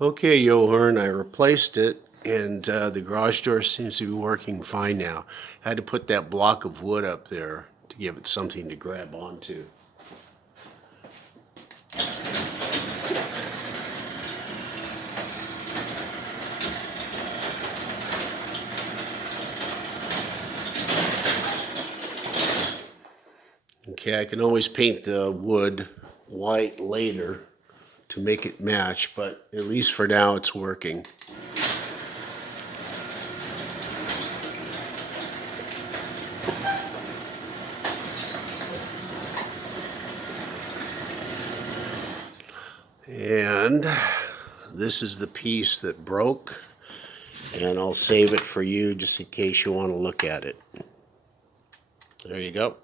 Okay, Johan, I replaced it, and the garage door seems to be working fine now. I had to put that block of wood up there to give it something to grab onto. Okay, I can always paint the wood white later to make it match, but at least for now it's working. And this is the piece that broke, and I'll save it for you just in case you want to look at it. There you go.